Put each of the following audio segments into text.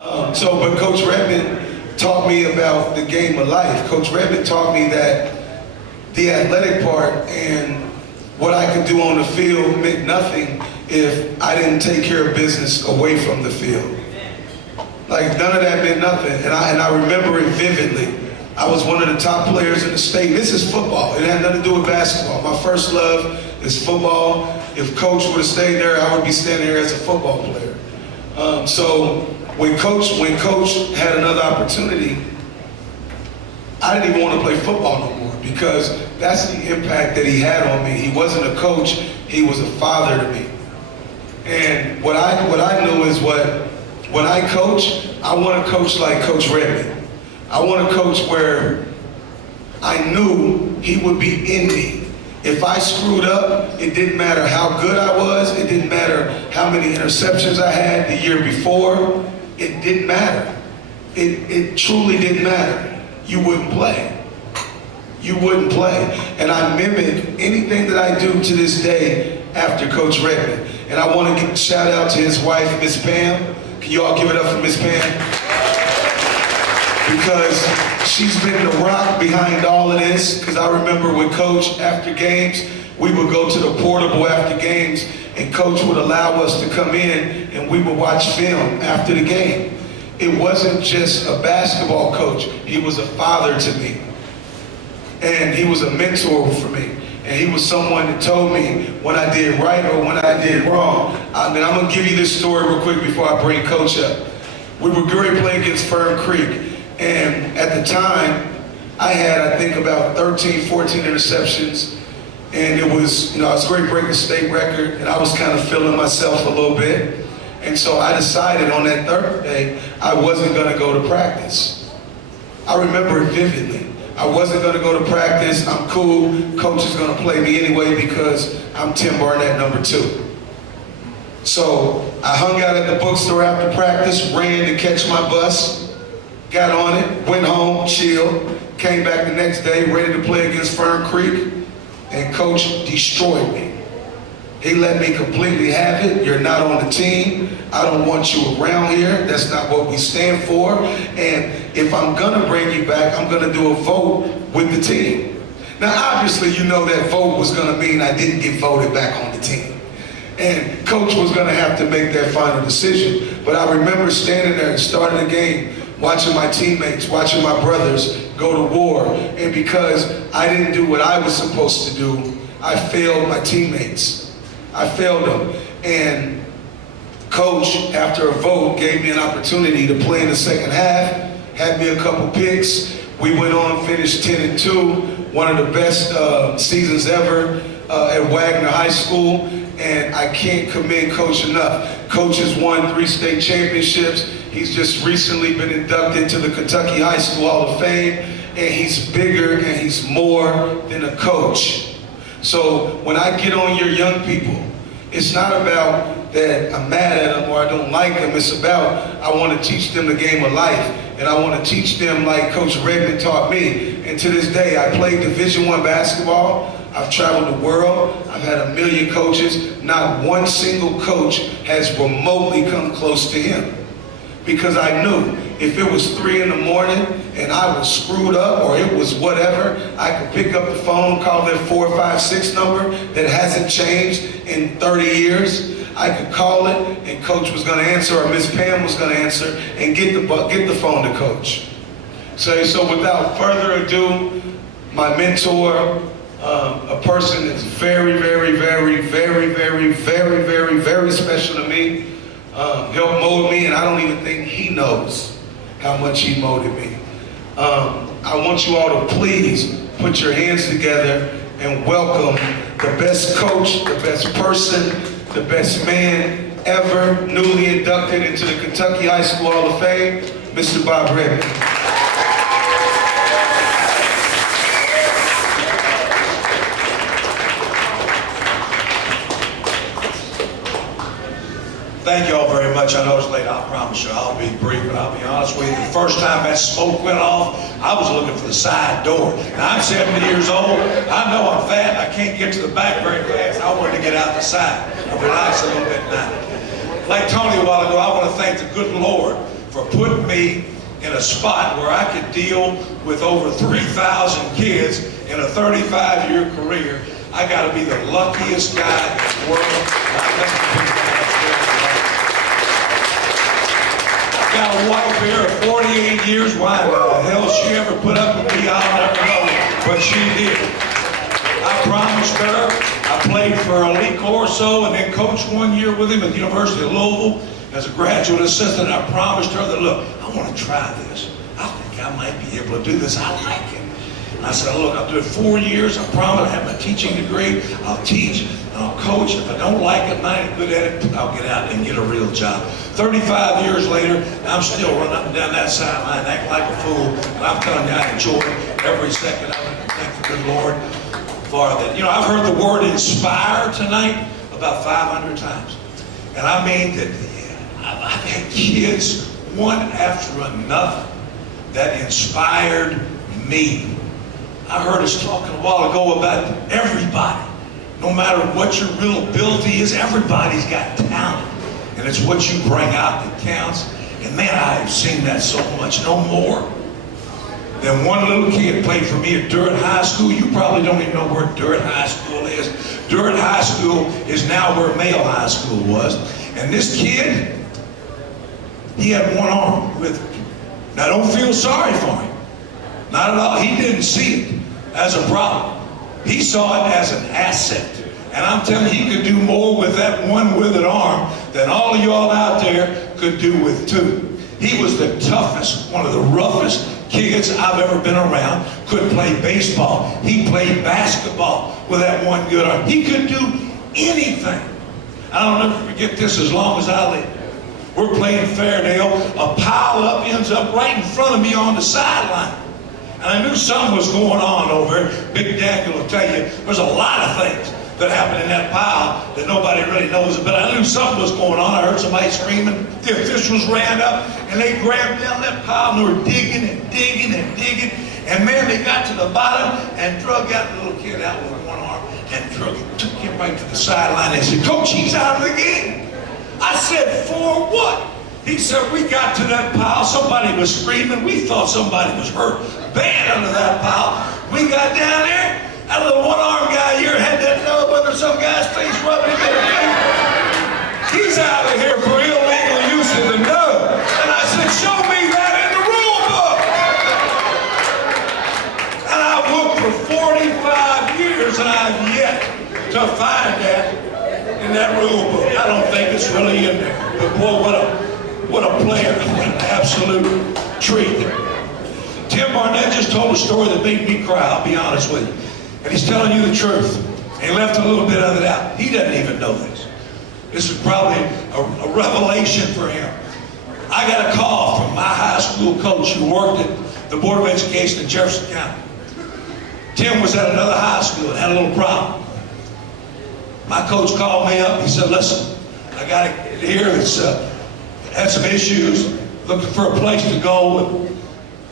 But Coach Redman taught me about the game of life. Coach Redman taught me that the athletic part and what I could do on the field meant nothing if I didn't take care of business away from the field. Like, none of that meant nothing, and I remember it vividly. I was one of the top players in the state. This is football. It had nothing to do with basketball. My first love is football. If Coach would have stayed there, I would be standing here as a football player. So when Coach had another opportunity, I didn't even want to play football no more because that's the impact that he had on me. He wasn't a coach, he was a father to me. And what I knew is when I coach, I want to coach like Coach Redman. I want to coach where I knew he would be in me. If I screwed up, it didn't matter how good I was, it didn't matter how many interceptions I had the year before, it didn't matter. It truly didn't matter. You wouldn't play. You wouldn't play. And I mimic anything that I do to this day after Coach Redman. And I want to give a shout out to his wife, Miss Pam. Can you all give it up for Miss Pam? Because she's been the rock behind all of this. Because I remember with Coach after games, we would go to the portable after games, and Coach would allow us to come in and we would watch film after the game. It wasn't just a basketball coach, he was a father to me. And he was a mentor for me. And he was someone that told me when I did right or when I did wrong. I'm gonna give you this story real quick before I bring Coach up. We were going to play against Fern Creek. And at the time, I had, I think, about 13, 14 interceptions. And it was, I was great breaking state record, and I was kind of feeling myself a little bit. And so I decided on that Thursday, I wasn't going to go to practice. I remember it vividly. I wasn't going to go to practice. I'm cool. Coach is going to play me anyway because I'm Tim Barnett, number 2. So I hung out at the bookstore after practice, ran to catch my bus, got on it, went home, chilled, came back the next day, ready to play against Fern Creek, and Coach destroyed me. He let me completely have it. You're not on the team. I don't want you around here. That's not what we stand for. And if I'm gonna bring you back, I'm gonna do a vote with the team. Now, obviously, you know that vote was gonna mean I didn't get voted back on the team. And Coach was gonna have to make that final decision. But I remember standing there and starting the game, watching my teammates, watching my brothers go to war. And because I didn't do what I was supposed to do, I failed my teammates. I failed them. And Coach, after a vote, gave me an opportunity to play in the second half, had me a couple picks. We went on, finished 10-2, one of the best seasons ever at Wagner High School. And I can't commend Coach enough. Coach has won 3 state championships. He's just recently been inducted to the Kentucky High School Hall of Fame. And he's bigger and he's more than a coach. So when I get on your young people, it's not about that I'm mad at them or I don't like them. It's about I want to teach them the game of life. And I want to teach them like Coach Redman taught me. And to this day, I played Division I basketball. I've traveled the world. I've had 1 million coaches. Not one single coach has remotely come close to him. Because I knew if it was 3 in the morning and I was screwed up or it was whatever, I could pick up the phone, call that 456 number that hasn't changed in 30 years. I could call it and Coach was going to answer or Miss Pam was going to answer and get the phone to Coach. So without further ado, my mentor, a person that's very, very, very, very, very, very, very, very special to me, helped mold me, and I don't even think he knows how much he molded me. I want you all to please put your hands together and welcome the best coach, the best person, the best man ever, newly inducted into the Kentucky High School Hall of Fame, Mr. Bob Redman. Thank you all very much. I know it's late. I promise you I'll be brief, but I'll be honest with you. The first time that smoke went off, I was looking for the side door. Now, I'm 70 years old. I know I'm fat. I can't get to the back very fast. I wanted to get out the side. I'll relax a little bit now. Like Tony a while ago, I want to thank the good Lord for me in a spot where I could deal with over 3,000 kids in a 35-year career. I got to be the luckiest guy in the world. I've got a wife here of 48 years. Why the hell she ever put up with me, I'll never know, but she did. I promised her. I played for a league or so and then coached 1 year with him at the University of Louisville as a graduate assistant. I promised her that, look, I want to try this. I think I might be able to do this. I like it. And I said, look, I'll do it 4 years. I promise I have my teaching degree. I'll teach and I'll coach. If I don't like it and I ain't good at it, I'll get out and get a real job. 35 years later, I'm still running up and down that sideline acting like a fool. And I'm telling you, I enjoy every second of it. And thank the good Lord for that. You know, I've heard the word inspire tonight about 500 times. And I mean that I've had kids, one after another, that inspired me. I heard us talking a while ago about everybody. No matter what your real ability is, everybody's got talent. And it's what you bring out that counts. And man, I've seen that so much, no more. Then one little kid played for me at Durrett High School. You probably don't even know where Durrett High School is. Durrett High School is now where Male High School was. And this kid, he had one arm with him. Now don't feel sorry for him. Not at all. He didn't see it as a problem. He saw it as an asset. And I'm telling you, he could do more with that one withered arm than all of y'all out there could do with two. He was the toughest, one of the roughest kids I've ever been around. Could play baseball. He played basketball with that one good arm. He could do anything. I'll never forget this as long as I live. We're playing Fairdale. A pile up ends up right in front of me on the sideline. And I knew something was going on over there. Big Daniel will tell you, there's a lot of things that happened in that pile that nobody really knows. But I knew something was going on. I heard somebody screaming. The officials ran up and they grabbed down that pile and they were digging and digging and digging. And man, they got to the bottom and drug out the little kid out with one arm and took him right to the sideline and said, Coach, he's out of the game. I said, for what? He said, we got to that pile. Somebody was screaming. We thought somebody was hurt bad under that pile. We got down there. That little one-armed guy here had that nub under some guy's face, rubbing him in the face. He's out of here for illegal use of the nub. And I said, show me that in the rule book. And I've looked for 45 years and I've yet to find that in that rule book. I don't think it's really in there. But boy, what a player. What an absolute treat. Tim Barnett just told a story that made me cry, I'll be honest with you. And he's telling you the truth. And he left a little bit of it out. He doesn't even know this. This is probably a revelation for him. I got a call from my high school coach who worked at the Board of Education in Jefferson County. Tim was at another high school and had a little problem. My coach called me up. He said, listen, I got a kid here that's had some issues, looking for a place to go.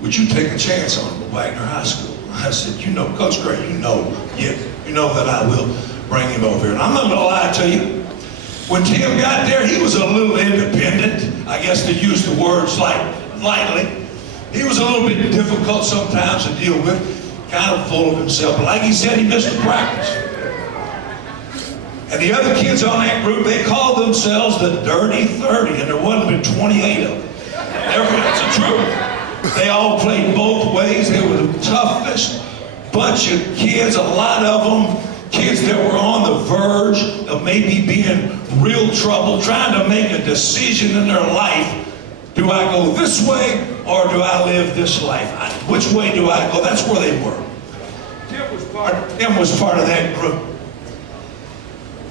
Would you take a chance on him at Wagner High School? I said, you know, Coach Gray, you know that I will bring him over here. And I'm not going to lie to you. When Tim got there, he was a little independent, I guess to use the words lightly. He was a little bit difficult sometimes to deal with, kind of full of himself. But like he said, he missed the practice. And the other kids on that group, they called themselves the Dirty 30, and there wasn't but 28 of them. That's the truth. They all played both ways. They were the toughest bunch of kids, a lot of them, kids that were on the verge of maybe being in real trouble, trying to make a decision in their life. Do I go this way or do I live this life? Which way do I go? That's where they were. Tim was part of that group.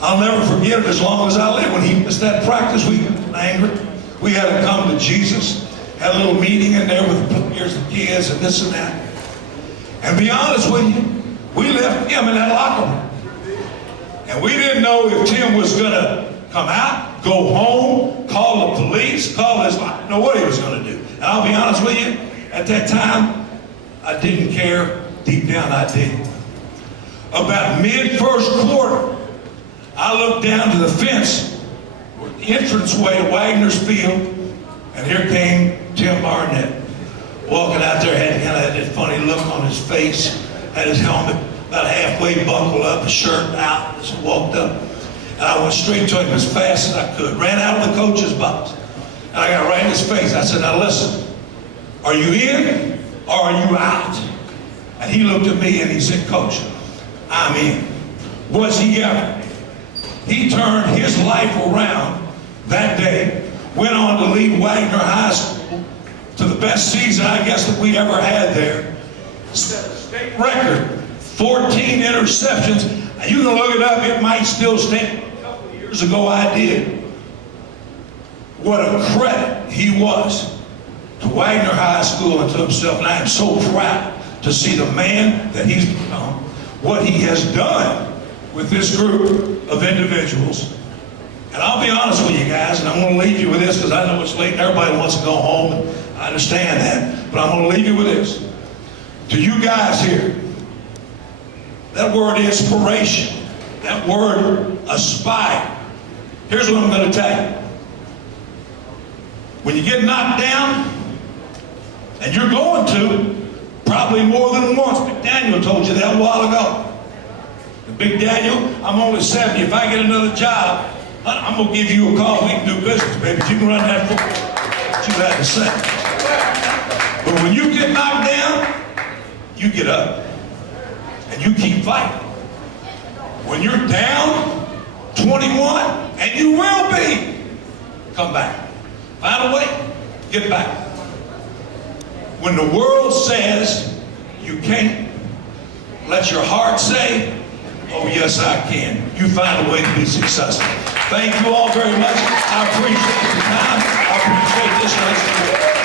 I'll never forget it as long as I live. When he missed that practice, we got angry. We had to come to Jesus. Had a little meeting in there with players and kids and this and that. And be honest with you, we left him in that locker room. And we didn't know if Tim was going to come out, go home, call the police, call his life. Know what he was going to do. And I'll be honest with you, at that time, I didn't care. Deep down, I didn't. About mid-first quarter, I looked down to the fence, the entranceway to Wagner's Field, and here came Tim Tim Barnett walking out there, had kind of that funny look on his face, had his helmet about halfway buckled up, his shirt out, just walked up. And I went straight to him as fast as I could, ran out of the coach's box. And I got right in his face. I said, now listen, are you in or are you out? And he looked at me and he said, Coach, I'm in. Was he ever? He turned his life around that day, went on to lead Wagner High School to the best season, I guess, that we ever had there. Set a state record, 14 interceptions. And you can look it up, it might still stand. A couple of years ago I did. What a credit he was to Wagner High School and to himself. And I am so proud to see the man that he's become, what he has done with this group of individuals. And I'll be honest with you guys, and I'm going to leave you with this because I know it's late and everybody wants to go home, and I understand that, but I'm going to leave you with this. To you guys here, that word inspiration, that word aspire, here's what I'm going to tell you. When you get knocked down, and you're going to, probably more than once, Big Daniel told you that a while ago. And Big Daniel, I'm only 70. If I get another job, I'm going to give you a call. We can do business, baby. If you can run that for what you had to say. But when you get knocked down, you get up. And you keep fighting. When you're down 21, and you will be, come back. Find a way, get back. When the world says you can't, let your heart say, oh yes I can. You find a way to be successful. Thank you all very much. I appreciate the time. I appreciate this nice